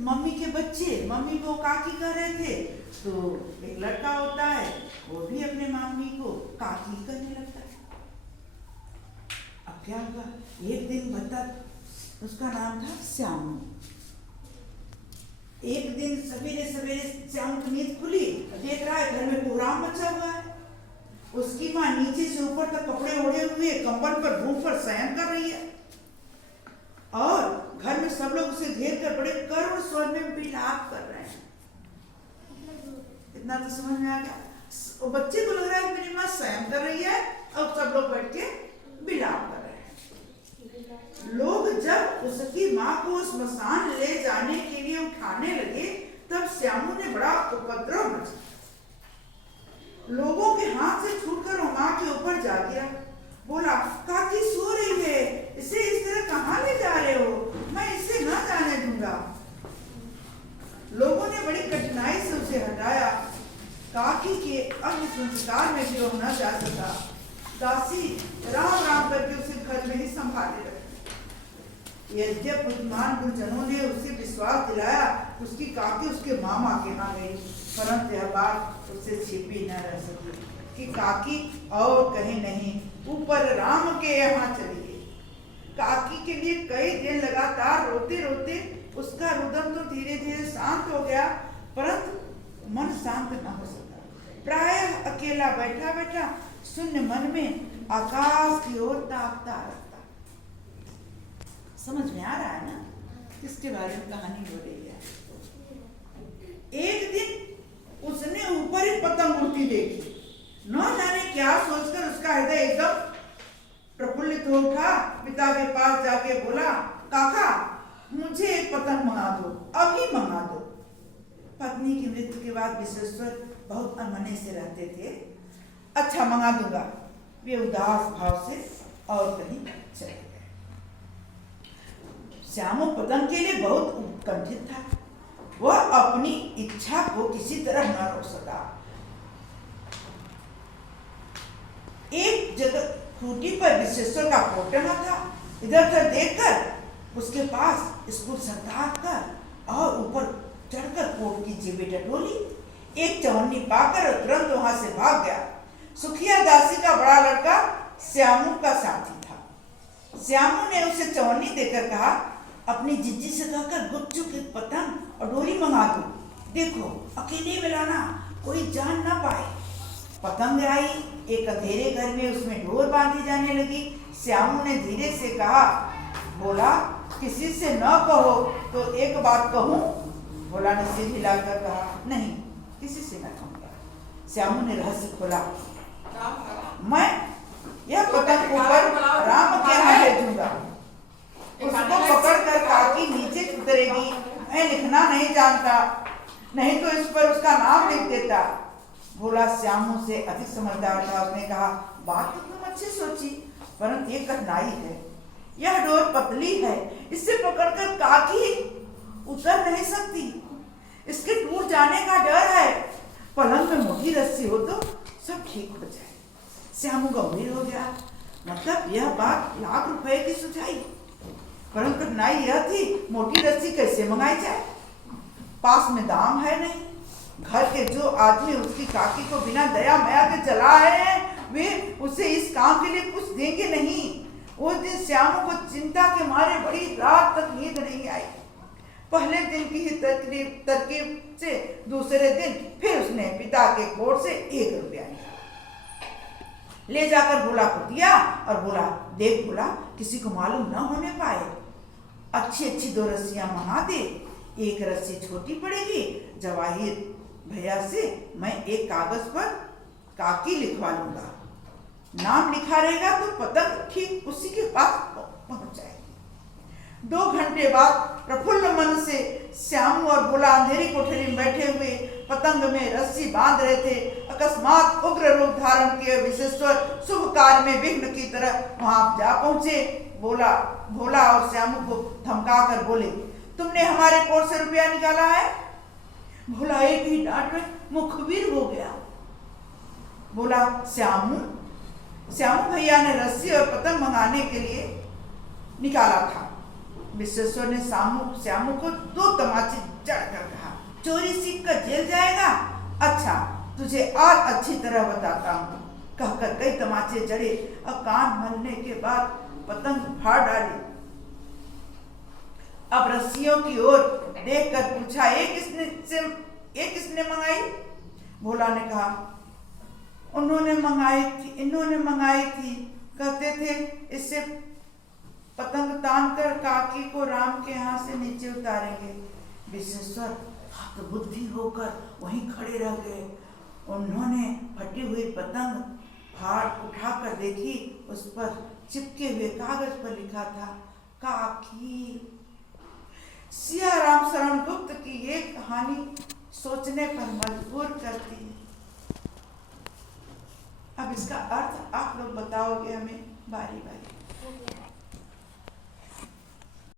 Mummy के बच्चे mummy को काकी कह रहे थे, तो एक लड़का होता है वो भी अपने मम्मी को काकी करने लगता है। अब क्या हुआ, एक दिन बता, उसका नाम था श्यामू। एक दिन सवेरे सवेरे श्यामू की नींद खुली, देख रहा है घर में कोहराम मचा हुआ है। उसकी माँ नीचे से ऊपर तक कपड़े ओढ़े हुए कंबल पर भूख पर शयन कर रही है, और घर में सब लोग उसे घेर कर बड़े करुण स्वर में विलाप कर रहे हैं। इतना तो समझ में आ गया। वो बच्चे को लग रहा है मेरी माँ शयन कर रही है और सब लोग बैठ के विलाप कर रहे हैं। लोग जब उसकी माँ को स्मशान ले जाने के लिए उठाने लगे, तब श्यामू ने बड़ा उपद्रव मचा। लोगों के हाथ से छूटकर वो माँ के ऊपर जा गिरा। बोला, काकी सो रही है, इसे इस तरह कहाँ ले जा रहे हो? मैं इसे न जाने दूंगा। लोगों ने बड़ी कठिनाई से उसे हटाया। काकी के अन्य संस्कार में भी वो न जा सका। दासी राम राम करके उसे घर में ही संभाले रखी। यद्यप बुद्धिमान गुरुजनों ने उसे विश्वास दिलाया, उसकी काकी उसके मामा के यहाँ गई, परंतु यह बात उससे छिपी न रह सकी कि काकी और कहीं नहीं, ऊपर राम के यहाँ चली गई। काकी के लिए कई दिन लगातार रोते रोते उसका रुदन तो धीरे धीरे शांत हो गया, परंतु मन शांत न हो सका। प्रायः अकेला बैठा बैठा शून्य मन में आकाश की ओर ताकता रहता। समझ में आ रहा है ना किसके बारे में कहानी हो रही है? एक दिन उसने ऊपर एक पतंग उड़ती देखी। न जाने क्या सोचकर उसका हृदय एकदम प्रफुल्लित हो उठा। पिता के पास जाके बोला, काका मुझे एक पतंग मंगा दो, अभी मंगा दो। पत्नी की मृत्यु के बाद विश्वेश्वर बहुत अनमने से रहते थे। अच्छा मंगा दूंगा, वे उदास भाव से और कहीं चले गए। श्यामू पतंग के लिए बहुत उत्कंठित था। वह अपनी इच्छा को किसी तरह न रोक सका। एक जगह खूंटी पर विश्वेश्वर का फोटो टंगा था। इधर उधर देखकर उसके पास स्कूल सरकार कर और ऊपर चढ़कर कोट की जेबें टटोली। एक चवन्नी पाकर तुरंत वहां से भाग गया। सुखिया दासी का बड़ा लड़का श्यामू का साथी था। श्यामू ने उसे चवन्नी देकर कहा, अपनी जिज्जी से कहकर गुपचुप एक पतंग और डोरी मंगा दो। देखो अकेले में लाना, कोई जान ना पाए। पतंग आई, एक अंधेरे घर में उसमें डोर बांधी जाने लगी। श्यामू ने धीरे से कहा, बोला किसी से न कहो तो एक बात कहूं? भोला ने सिर हिलाकर कहा, नहीं किसी से न कहूंगा। श्यामू ने रहस्य खोला, मैं यह पतंग ऊपर राम के यहाँ भेजूंगा, उसको पकड़कर काकी नीचे उतरेगी। मैं लिखना नहीं जानता, नहीं तो इस पर उसका नाम लिख देता। भोला श्यामू से अधिक समझदार था। उसने कहा, बात तो तुम अच्छी सोची, परंतु एक कठिनाई है। यह डोर पतली है, इससे पकड़कर काकी उतर नहीं सकती। इसके टूट जाने का डर है। पलंग में मोटी रस्सी हो तो सब ठीक हो जाए। श्यामू गंभीर हो गया। मतलब यह बात लाख रुपए की सुझाई, परंतु कठिनाई यह थी, मोटी रस्सी कैसे मंगाई जाए? पास में दाम है नहीं। घर के जो आदमी उसकी काकी को बिना दया माया के चला है, वे उसे इस काम के लिए कुछ देंगे नहीं। उस दिन श्यामू को चिंता के मारे बड़ी रात तक नींद नहीं आई। पहले दिन की ही तरकीब से दूसरे दिन फिर उसने पिता के कोट से 1 रुपया निकाला, ले जाकर भोला को दिया और बोला, देख भोला किसी को मालूम न होने पाए, अच्छी अच्छी 2 रस्सियां मंगा दे। एक रस्सी छोटी पड़ेगी, जवाहिर भैया से मैं एक कागज पर काकी लिखवा लूंगा, नाम लिखा रहेगा तो पतंग ठीक उसी के पास पहुंच जाएगी। 2 घंटे बाद प्रफुल्ल मन से श्यामू और भोला अंधेरी कोठरी में बैठे हुए पतंग में रस्सी बांध रहे थे। अकस्मात उग्र रूप धारण किए विश्वेश्वर शुभ कार्य में विघ्न की तरह वहां जा पहुंचे। भोला और श्यामू को धमका कर बोले, तुमने हमारे कोट से रुपया निकाला है? भोला एक ही डांट में मुखबिर हो गया। बोला, श्यामू भैया ने रस्सी और पतंग मंगाने के लिए निकाला था। विश्वेश्वर ने श्यामू को 2 तमाचे जड़ कर कहा, चोरी सीख कर जेल जाएगा? अच्छा, तुझे और अच्छी तरह बताता हूँ। कहकर कई तमाचे जड़े और कान मलने के बाद पतंग फाड़ डाली। अब रस्सियों की ओर देखकर पूछा, ये किसने मंगाई? भोला ने कहा, इन्होंने मंगाई थी। कहते थे इससे पतंग तान कर काकी को राम के हाथ से नीचे उतारेंगे। विश्वेश्वर हतबुद्धि होकर वहीं खड़े रह गए। उन्होंने फटी हुई पतंग फाड़ उठाकर देखी, उस पर चिपके हुए कागज पर लिखा था, काकी। सिया राम शरण गुप्त की ये कहानी सोचने पर मजबूर करती है। अब इसका अर्थ आप लोग बताओगे हमें बारी बारी।